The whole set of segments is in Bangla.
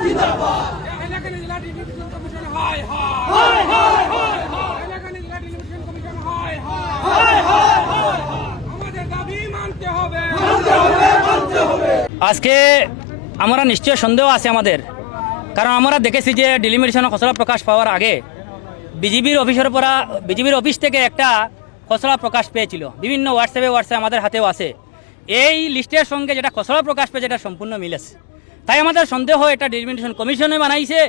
হাইলাকান্দি জেলা ডিলিমিটেশন কমিশন হায় হায় হাইলাকান্দি জেলা ডিলিমিটেশন কমিশন হায় হায় আমাদের দাবি মানতে হবে। আজকে আমরা নিশ্চয় সন্দেহ আছে আমাদের, কারণ আমরা দেখেছি যে ডিলিমিটেশনের খসড়া প্রকাশ পাওয়ার আগে বিজিবির অফিস থেকে একটা খসড়া প্রকাশ পেয়েছিল, বিভিন্ন হোয়াটসঅ্যাপে আমাদের হাতেও আছে। এই লিস্টের সঙ্গে যেটা খসড়া প্রকাশ পেয়েছে এটা সম্পূর্ণ মিল আছে। তাই আমাদের সন্দেহ এটা ডিলিমিটেশন কমিশনে বানাইছে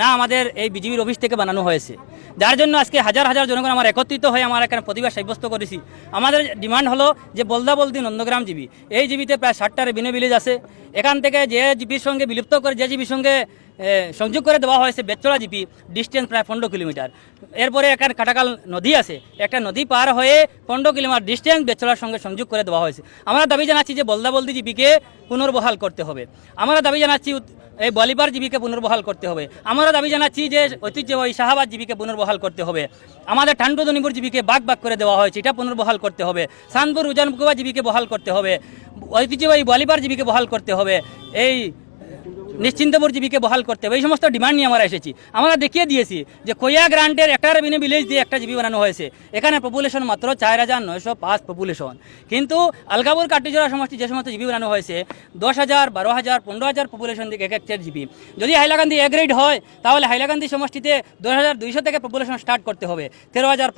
না আমাদের এই বিজিবির অফিস থেকে বানানো হয়েছে, যার জন্য আজকে হাজার হাজার জনগণ আমার একত্রিত হয়ে আমার এখানে প্রতিবাদ সাব্যস্ত করেছি। আমাদের ডিমান্ড হলো যে বলদাবলদি নন্দগ্রাম জিবি, এই জিবিতে প্রায় 60টা রেভিনিউ ভিলেজ আছে। এখান থেকে যে জিপির সঙ্গে বিলুপ্ত করে যে জিবির সঙ্গে সংযোগ করে দেওয়া হয়েছে বেচড়া জিপি, ডিস্টেন্স প্রায় 15 কিলোমিটার। এরপরে এখানে কাটাকাল নদী আছে, একটা নদী পার হয়ে 15 কিলোমিটার ডিস্টেন্স বেচড়ার সঙ্গে সংযোগ করে দেওয়া হয়েছে। আমরা দাবি জানাচ্ছি যে বলদাবলদি জিপিকে পুনর্বহাল করতে হবে। আমরা দাবি জানাচ্ছি এই বলিবার জীবিকে পুনর্বহাল করতে হবে। আমরা দাবি জানাচ্ছি যে ঐতিহ্যবাহী শাহাবাদ জীবিকে পুনর্বহাল করতে হবে। আমাদের টানটদনিপুর জীবিকে বাগ করে দেওয়া হয়েছে, এটা পুনর্বহাল করতে হবে। সানপুর উজানকুবা জীবিকে বহাল করতে হবে। ঐতিহ্যবাহী বলিবার জীবিকে বহাল করতে হবে। এই নিশ্চিন্তপুর জীবিকে বহাল করতে হবে। এই সমস্ত ডিমান্ড নিয়ে আমরা এসেছি। আমরা দেখিয়ে দিয়েছি যে কোয়া গ্রান্টের একটা রেভিনিউ ভিলেজ দিয়ে একটা জিবি বানানো হয়েছে। এখানে পপুলেশন মাত্র 4905 পপুলেশন, কিন্তু আলগাপুর কাটিজোড়া সমষ্টি যে সমস্ত জিবি বানানো হয়েছে 10,000, 12,000, 15,000 পপুলেশন দিকে এক একটা জিবি। যদি হাইলাকান্দি এ গ্রেড হয় তাহলে হাইলাকান্দি সমষ্টিতে 10,200 থেকে পপুলেশন স্টার্ট করতে হবে, 13,000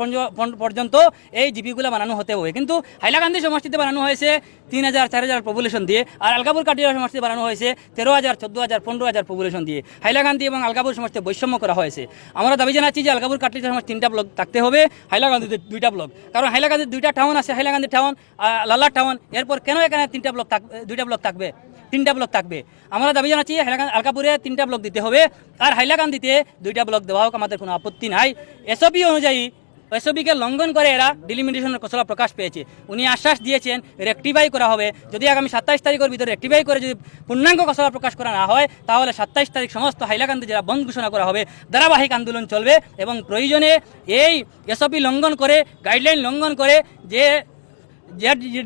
পর্যন্ত এই জিবিগুলো বানানো হতে হবে। কিন্তু হাইলাকান্দি সমষ্টিতে বানানো হয়েছে 3,000, 4,000 পপুলেশন দিয়ে, আর আলগাপুর কাটিজোড়া সমষ্টিতে বানানো হয়েছে 13,000, 14,000, 15,000 পপুলেশন দিয়ে। হাইলাকান্দি এবং আলগাপুর সমষ্টিতে বৈষম্য করা হয়েছে। আমরা দাবি জানাচ্ছি যে আলগাপুর কাটিজোড়া সমষ্টি 3টা ব্লক থাকতে হবে, হাইলাকান্দিতে 2টা ব্লক। কারণ হাইলাকান্দির 2টা টাউন আছে, হাইলাকান্দি টাউন, লাল্লা টাউন। এরপর কেন এখানে 2টা ব্লক থাকবে? 3টা ব্লক থাকবে। আমরা দাবি জানাচ্ছি আলগাপুরে 3টা ব্লক দিতে হবে, আর হাইলাকান্দিতে 2টা ব্লক দেওয়া হোক, আমাদের কোনো আপত্তি নাই। এসপি অনুযায়ী এসবিকে লঙ্ঘন করে এরা ডিলিমিটেশনের খসড়া প্রকাশ পেয়েছে। উনি আশ্বাস দিয়েছেন রেকটিফাই করা হবে। যদি আগামী 27 তারিখের ভিতরে রেকটিফাই করে যদি পূর্ণাঙ্গ খসড়া প্রকাশ করা না হয় তাহলে 27 তারিখ সমস্ত হাইলাকান্দি জেলা বন্ধ ঘোষণা করা হবে। ধারাবাহিক আন্দোলন চলবে এবং প্রয়োজনে এই এসপি লঙ্ঘন করে, গাইডলাইন লঙ্ঘন করে যে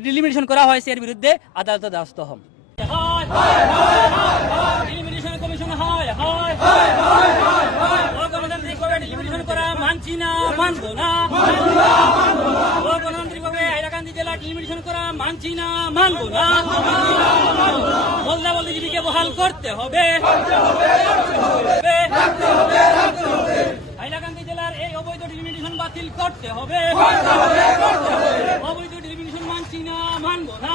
ডিলিমিটেশন করা হয়েছে এর বিরুদ্ধে আদালতে দ্বারস্থ হন। ডিলিমিটেশন কমিশন ডিলিমিটেশন করা মানছি না, মানবো না। গণতান্ত্রিকভাবে হাইলাকান্দি জেলা ডিলিমিটেশন করা মানছি না, মানবো না। বলদাবলদি জীবিকে বহাল করতে হবে। হাইলাকান্দি জেলার এই অবৈধ ডিলিমিটেশন বাতিল করতে হবে। অবৈধ ডিলিমিটেশন মানছি না, মানবো না।